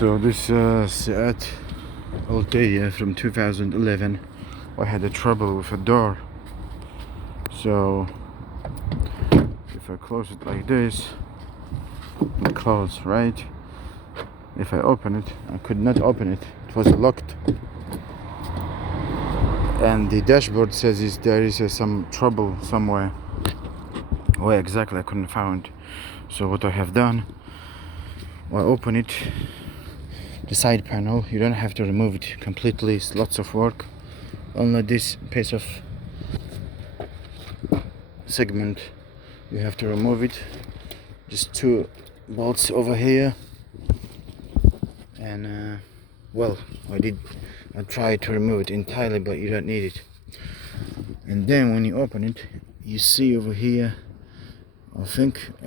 So this Seat Altea from 2011, I had a trouble with a door. So if I close it like this, it closes, right? If I open it, I could not open it. It was locked. And the dashboard says there is some trouble somewhere. Where exactly I couldn't find. So what I have done, I open it, the side panel. You don't have to remove it completely. It's lots of work. Only this piece of segment you have to remove it. Just two bolts over here, and well, I tried to remove it entirely, but you don't need it. And then when you open it, you see over here, I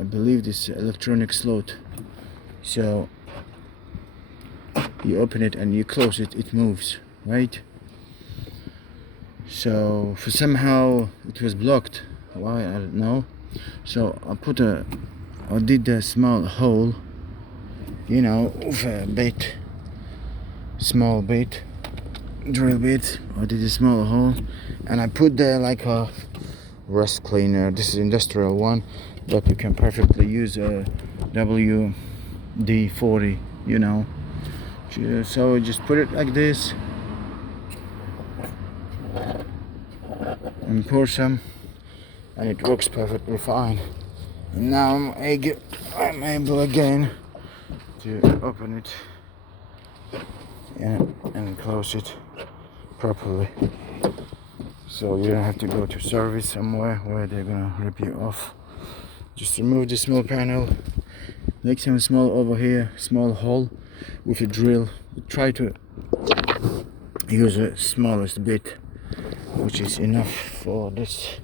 believe this electronic slot. So you open it and you close it, it moves, right? So for somehow it was blocked. Why, I don't know. So I did a small hole, with a bit, small bit, drill bit. I did a small hole, and I put there like a rust cleaner. This is industrial one, but you can perfectly use a WD-40, So I just put it like this and pour some, and it works perfectly fine. And now I'm able again to open it and close it properly. So you don't have to go to service somewhere where they're gonna rip you off. Just remove the small panel, make some small over here, small hole with a drill. Try to use the smallest bit, which is enough for this,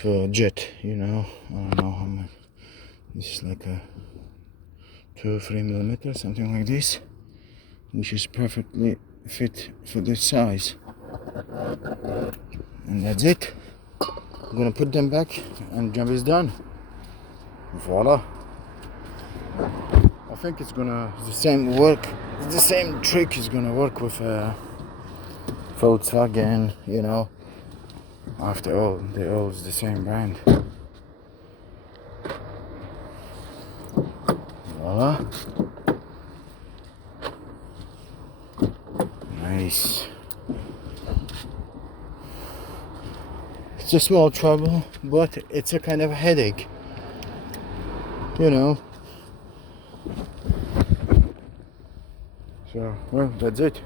for jet, I don't know how much. This is like a 2 or 3 millimeters, something like this, which is perfectly fit for this size. And that's it. I'm gonna put them back and job is done. Voila. I think it's gonna the same trick is gonna work with Volkswagen, After all, they all is the same brand. Voila. Nice. It's a small trouble, but it's a kind of a headache. So, well, that's it.